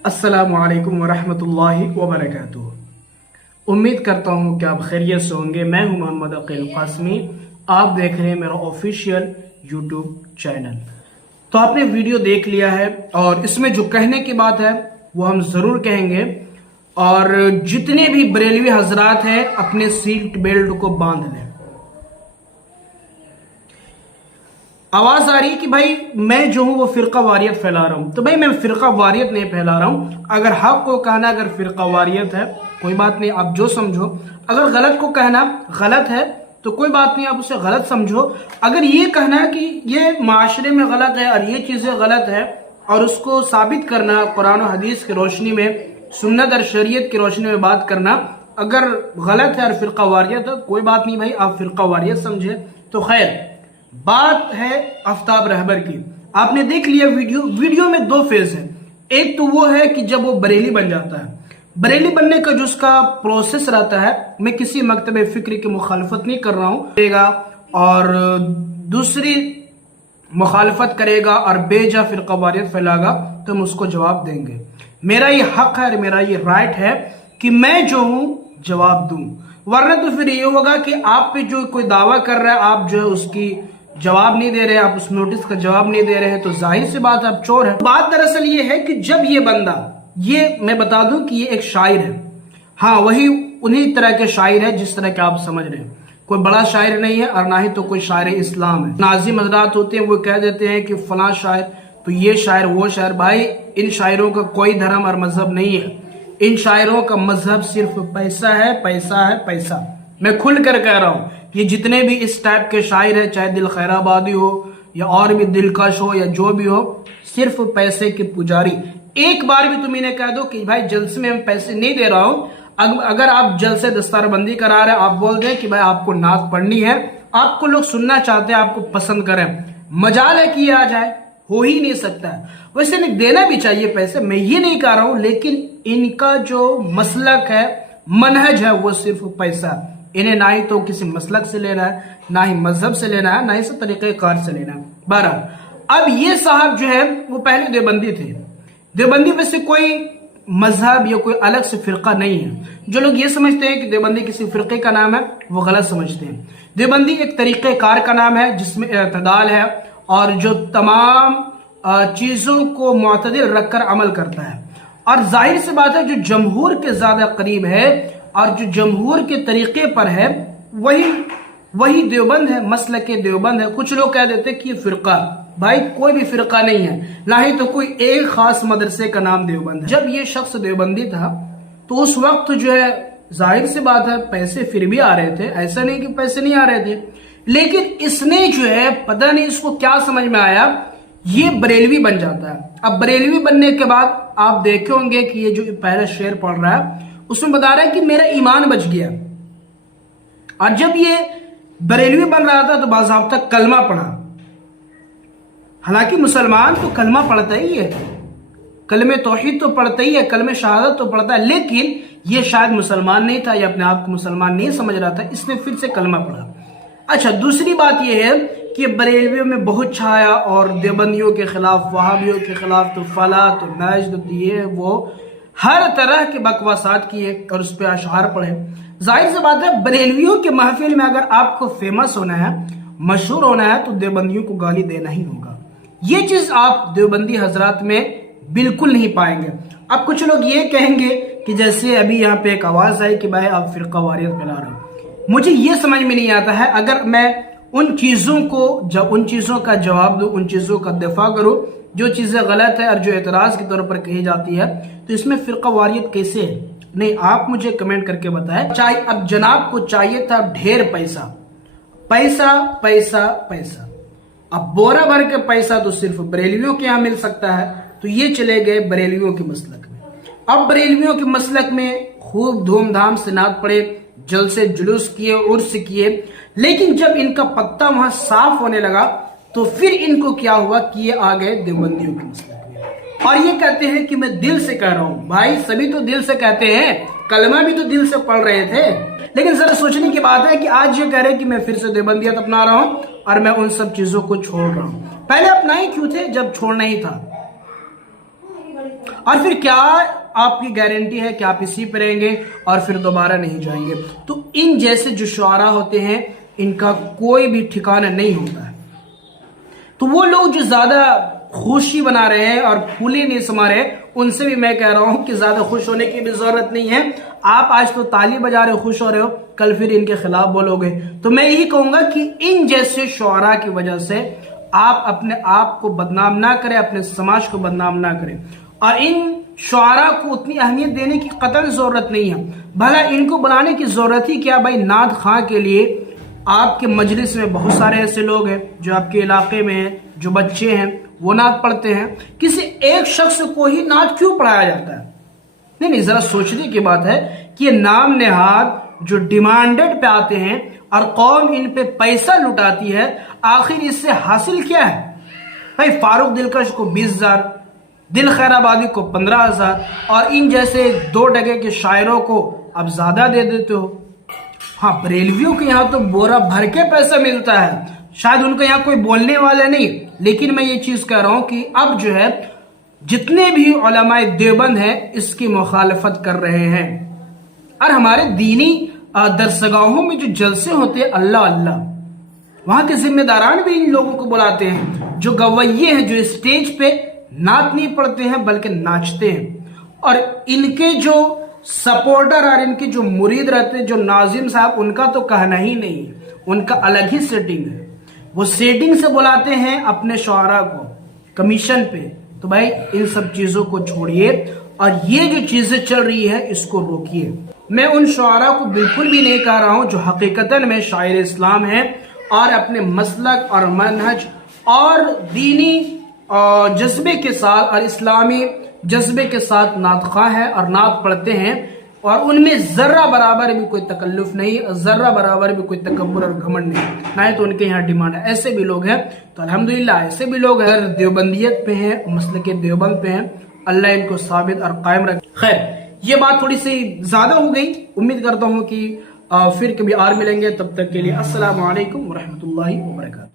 अस्सलामु अलैकुम वरहमतुल्लाहि वबरकातुहू। उम्मीद करता हूँ कि आप खैरियत से होंगे। मैं हूँ मोहम्मद अकील कासमी। आप देख रहे हैं मेरा ऑफिशियल यूट्यूब चैनल। तो आपने वीडियो देख लिया है और इसमें जो कहने की बात है वो हम ज़रूर कहेंगे। और जितने भी बरेलवी हजरात हैं अपने सीट बेल्ट को बांध लें। आवाज आ रही है कि भाई मैं जो हूं वो फिरका वारियत फैला रहा हूं। तो भाई मैं फिरका वारियत नहीं फैला रहा हूं। अगर हक को कहना अगर फिरका वारियत है कोई बात नहीं, आप जो समझो। अगर गलत को कहना गलत है तो कोई बात नहीं, आप उसे गलत समझो। अगर ये कहना कि ये माशरे में गलत है और ये चीजें गलत है और उसको साबित करना कुरान और हदीस की रोशनी में, सुन्नत और शरीयत की रोशनी में बात करना अगर गलत है और फिरका वारियत है, कोई बात नहीं भाई, आप फिरका वारियत समझे। तो खैर बात है आफ्ताब रहबर की। आपने देख लिया वीडियो में दो फेज है। एक तो वो है कि जब वो बरेली बन जाता है, बरेली बनने का जो उसका प्रोसेस रहता है, मैं किसी मकतब फिक्र की मुखालफत नहीं कर रहा हूं, और दूसरी मुखालफत करेगा और बेजा फिरका वारियत फैलागा तो हम उसको जवाब देंगे। मेरा ये हक है और मेरा ये राइट है कि मैं जो हूं जवाब दूं। वरना तो फिर ये होगा कि आप पे जो कोई दावा कर रहा है आप जो है उसकी जवाब नहीं दे रहे, आप उस नोटिस का जवाब नहीं दे रहे हैं, तो जाहिर सी बात आप चोर है। बात दरअसल ये है कि जब ये बंदा, ये मैं बता दूं कि ये एक शायर है। हाँ, वही उन्हीं तरह के शायर है जिस तरह के आप समझ रहे हैं। कोई बड़ा शायर नहीं है और ना ही तो कोई शायर इस्लाम है। नाजिम हजरात होते हैं वो कह देते हैं कि फलां शायर, तो ये शायर वो शायर। भाई इन शायरों का कोई धर्म और मजहब नहीं है। इन शायरों का मजहब सिर्फ पैसा है, पैसा है, पैसा। मैं खुल कर कह रहा हूं, ये जितने भी इस टाइप के शायर है, चाहे दिल खैराबादी हो या और भी दिलकश हो या जो भी हो, सिर्फ पैसे के पुजारी। एक बार भी तुम इन्हें कह दो कि भाई जलसे में मैं पैसे नहीं दे रहा हूं, अगर आप जलसे दस्तारबंदी करा रहे, आप बोल दें कि भाई आपको नात पढ़नी है, आपको लोग सुनना चाहते हैं, आपको पसंद करें, मजाल है कि ये आ जाए, हो ही नहीं सकता है। वैसे नहीं देना भी चाहिए पैसे, मैं ये नहीं कह रहा हूं, लेकिन इनका जो मसलक है, मनहज है, वो सिर्फ पैसा। इन्हें ना ही तो किसी मसलक से लेना है, ना ही मजहब से लेना है, ना ही से तरीके कार से लेना है। बहरहाल अब ये साहब जो है वो पहले देवबंदी थे। देवबंदी में से कोई मजहब या कोई अलग से फिरका नहीं है। जो लोग ये समझते हैं कि देवबंदी किसी फिरके का नाम है वो गलत समझते हैं। देवबंदी एक तरीके कार का नाम है जिसमें इत्तेदाल है और जो तमाम चीजों को मुतदिल रखकर अमल करता है। और जाहिर सी बात है जो जमहूर के ज्यादा करीब है और जो जमहूर के तरीके पर है वही देवबंद है, मसलक के देवबंद है। कुछ लोग कह देते कि ये फिरका, भाई कोई भी फिरका नहीं है, ना ही तो कोई एक खास मदरसे का नाम देवबंद है। जब ये शख्स देवबंदी था तो उस वक्त जो है जाहिर सी बात है पैसे फिर भी आ रहे थे, ऐसा नहीं कि पैसे नहीं आ रहे थे। लेकिन इसने जो है पता नहीं इसको क्या समझ में आया, ये बरेलवी बन जाता है। अब बरेलवी बनने के बाद आप देखे होंगे कि ये जो पहले शेर पढ़ रहा है उसमें बता रहा है कि मेरा ईमान बच गया। और जब ये बरेलवी बन रहा था तो बाज़ाब्ता कलमा पढ़ा। हालांकि मुसलमान तो कलमा पढ़ता ही है, कलमे तौहीद तो पढ़ता ही है, कलमे शहादत तो पढ़ता है, लेकिन ये शायद मुसलमान नहीं था या अपने आप को मुसलमान नहीं समझ रहा था, इसने फिर से कलमा पढ़ा। अच्छा, दूसरी बात यह है कि बरेलवियों में बहुत छाया और देवबंदियों के खिलाफ, वहाबियों के खिलाफ तो फला तो नज तो ये वो हर तरह के बकवासात किए और उस पर अशआर पढ़े। जाहिर सी बात है बरेलवियों के महफिल में अगर आपको फेमस होना है, मशहूर होना है, तो देवबंदियों को गाली देना ही होगा। ये चीज आप देवबंदी हजरात में बिल्कुल नहीं पाएंगे। अब कुछ लोग ये कहेंगे कि जैसे अभी यहाँ पे एक आवाज आई कि भाई आप फिरका वारियत फैला रहे हो। मुझे ये समझ में नहीं आता है, अगर मैं उन चीजों का जवाब दूं, उन चीजों का दिफा करूं जो चीजें गलत है और जो एतराज के तौर पर कही जाती है, तो इसमें फिरका वारियत कैसे है? नहीं, आप मुझे कमेंट करके बताएं। चाहिए अब जनाब को चाहिए था ढेर पैसा, पैसा पैसा पैसा। अब बोरा भर के पैसा तो सिर्फ बरेलवियों के यहां मिल सकता है, तो ये चले गए बरेलवियों के मसलक में। अब बरेलवियों के मसलक में खूब धूमधाम से नात पड़े, जलसे जुलूस किए, उर्स किए, लेकिन जब इनका पत्ता वहां साफ होने लगा तो फिर इनको क्या हुआ कि ये आ गए देवबंदियों के मसलक में। और ये कहते हैं कि मैं दिल से कह रहा हूं। भाई सभी तो दिल से कहते हैं, कलमा भी तो दिल से पढ़ रहे थे। लेकिन जरा सोचने की बात है कि आज ये कह रहे कि मैं फिर से देवबंदियत अपना रहा हूं और मैं उन सब चीजों को छोड़ रहा हूं। पहले अपना ही क्यों थे जब छोड़ना ही था? और फिर क्या आपकी गारंटी है कि आप इसी पे रहेंगे और फिर दोबारा नहीं जाएंगे? तो इन जैसे जो शुआरा होते हैं इनका कोई भी ठिकाना नहीं होता है। तो वो लोग जो ज्यादा खुशी बना रहे हैं और फूले नहीं समा रहे, उनसे भी मैं कह रहा हूं कि ज्यादा खुश होने की भी जरूरत नहीं है। आप आज तो ताली बजा रहे हो, खुश हो रहे हो, कल फिर इनके खिलाफ बोलोगे। तो मैं यही कहूंगा कि इन जैसे शुआरा की वजह से आप अपने आप को बदनाम ना करें, अपने समाज को बदनाम ना करें। और इन शुआरा को उतनी अहमियत देने की कतई जरूरत नहीं है। भला इनको बनाने की जरूरत ही क्या भाई? नात खां के लिए आपके मजलिस में बहुत सारे ऐसे लोग हैं जो आपके इलाके में हैं, जो बच्चे हैं वो नात पढ़ते हैं। किसी एक शख्स को ही नात क्यों पढ़ाया जाता है? नहीं, जरा सोचने की बात है कि ये नाम नेहाद जो डिमांडेड पे आते हैं और कौम इन पे पैसा लुटाती है, आखिर इससे हासिल क्या है? भाई फारूक दिलकश को 20,000, दिल खैराबादी को 15,000 और इन जैसे 2 टके के शायरों को अब ज्यादा दे देते हो। हाँ, बरेलवियों के यहाँ तो बोरा भर के पैसा मिलता है, शायद उनको यहाँ कोई बोलने वाला नहीं। लेकिन मैं ये चीज कह रहा हूं कि अब जो है जितने भी उलमाए देवबंद हैं इसकी मुखालफत कर रहे हैं। और हमारे दीनी दरसगाहों में जो जलसे होते हैं, अल्लाह अल्लाह, वहां के जिम्मेदारान भी इन लोगों को बुलाते हैं जो गवैये हैं, जो स्टेज पे नात नहीं पढ़ते हैं बल्कि नाचते हैं। और इनके जो सपोर्टर और इनके जो मुरीद रहते हैं, जो नाजिम साहब, उनका तो कहना ही नहीं है, उनका अलग ही सेटिंग है। वो सेटिंग से बुलाते हैं अपने शुआरा को कमीशन पे। तो भाई इन सब चीजों को छोड़िए और ये जो चीजें चल रही है इसको रोकिए। मैं उन शुआरा को बिल्कुल भी नहीं कह रहा हूं जो हकीकतन में शायर इस्लाम है और अपने मसलक और मनहज और दीनी जज्बे के साथ और इस्लामी जज्बे के साथ नात ख़्वाह है और नात पढ़ते हैं, और उनमें जर्रा बराबर भी कोई तकल्लुफ नहीं, जर्रा बराबर भी कोई तकब्बुर और घमंड नहीं, ना ही तो उनके यहाँ डिमांड है। ऐसे भी लोग हैं, तो अल्हम्दुलिल्लाह ऐसे भी लोग हैं, देवबंदियत पे हैं, मसलक के देवबंद पे हैं। अल्लाह इनको साबित और कायम रखे। खैर, ये बात थोड़ी सी ज्यादा हो गई। उम्मीद करता हूँ कि फिर कभी और मिलेंगे। तब तक के लिए अस्सलामु अलैकुम व रहमतुल्लाहि व बरकातहू।